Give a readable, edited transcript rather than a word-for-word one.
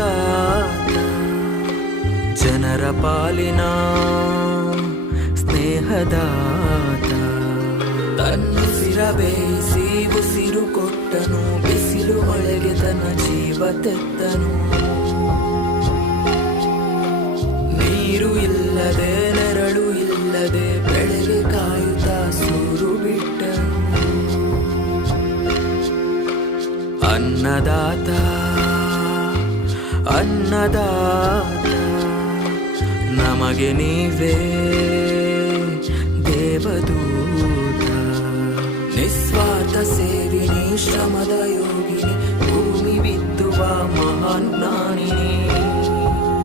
ಅನ್ನದಾತ ಜನರ ಪಾಲಿನ ಸ್ನೇಹದಾತ ತನ್ನುಸಿರ ಬೇಯಿಸಿ ಉಸಿರು ಕೊಟ್ಟನು ಬಿಸಿಲು ಒಳಗೆ ತನ್ನ ಜೀವ ತೆತ್ತನು ನೀರು ಇಲ್ಲದೆ ನೆರಳು ಇಲ್ಲದೆ ಬೆಳೆಗೆ ಕಾಯುತ್ತಾ ಸೂರು ಬಿಟ್ಟನು ಅನ್ನದಾತ ಅನ್ನದಾತ ನಮಗೆ ನೀವೇ ದೇವದೂತ ನಿಸ್ವಾರ್ಥ ಸೇವಿನಿ ಶ್ರಮದ ಯೋಗಿನಿ ಭೂಮಿ ಬಿತ್ತುವ ಮಹಾನ್ ಜ್ಞಾನಿನಿ